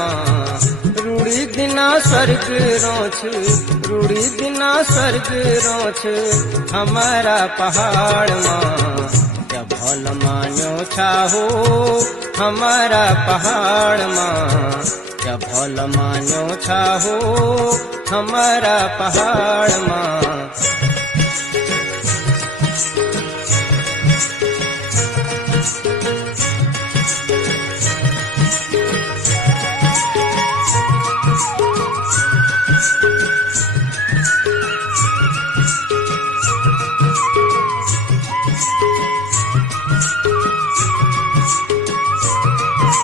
में रूड़ी दिना स्वर्ग रोछ रूड़ी दिना स्वर्ग रोछ हमारा पहाड़ में जब भल मान्यो छाहो हमारा पहाड़ में जब भल मान्यो छाहो हमारा पहाड़ में।